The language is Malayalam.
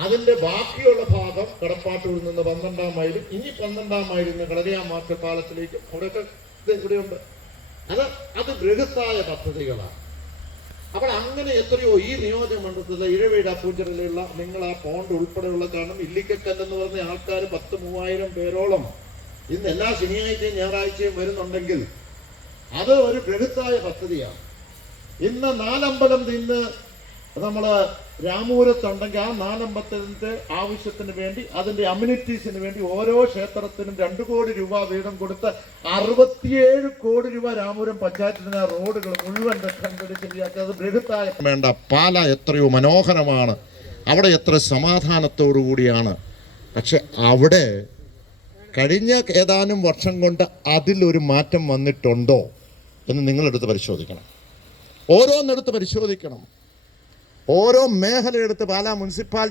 അതിന്റെ ബാക്കിയുള്ള ഭാഗം കടപ്പാട്ടൂരിൽ നിന്ന് 12-ാം മൈലും ഇനി 12-ാം മൈലിൽ നിന്ന് കളരിയാമാറ്റ പാലത്തിലേക്കും അവിടെയൊക്കെ ഇവിടെയുണ്ട്. അത് ബൃഹത്തായ പദ്ധതികളാണ്. അപ്പോൾ അങ്ങനെ എത്രയോ ഈ നിയോജകമണ്ഡലത്തിലെ ഇഴവീട് പൂഞ്ചിറയിലുള്ള നിങ്ങൾ ആ പോണ്ട് ഉൾപ്പെടെയുള്ള കാരണം ഇല്ലിക്കക്കല്ലെന്ന് പറഞ്ഞ ആൾക്കാർ 10,000-3000 പേരോളം ഇന്ന് എല്ലാ ശനിയാഴ്ചയും ഞായറാഴ്ചയും വരുന്നുണ്ടെങ്കിൽ അത് ഒരു ബൃഹത്തായ പദ്ധതിയാണ്. ഇന്ന് നാലമ്പലം ഇന്ന് നമ്മൾ രാമൂരത്തുണ്ടെങ്കിൽ ആ നാലമ്പലത്തിന്റെ ആവശ്യത്തിന് വേണ്ടി അതിന്റെ അമ്യൂണിറ്റീസിന് വേണ്ടി ഓരോ ക്ഷേത്രത്തിനും 2 കോടി രൂപ വീതം കൊടുത്ത് 67 കോടി രൂപ രാമൂരം പഞ്ചായത്തിന് റോഡുകൾ മുഴുവൻ ശരിയാക്കി. അത് ബൃഹത്തായ വേണ്ട. പാല എത്രയോ മനോഹരമാണ്, അവിടെ എത്ര സമാധാനത്തോടു കൂടിയാണ്. പക്ഷെ അവിടെ കഴിഞ്ഞ ഏതാനും വർഷം കൊണ്ട് അതിലൊരു മാറ്റം വന്നിട്ടുണ്ടോ എന്ന് നിങ്ങളെടുത്ത് പരിശോധിക്കണം. ഓരോന്നെടുത്ത് പരിശോധിക്കണം. ഓരോ മേഖലയെടുത്ത് പാലാ മുനിസിപ്പാലിറ്റി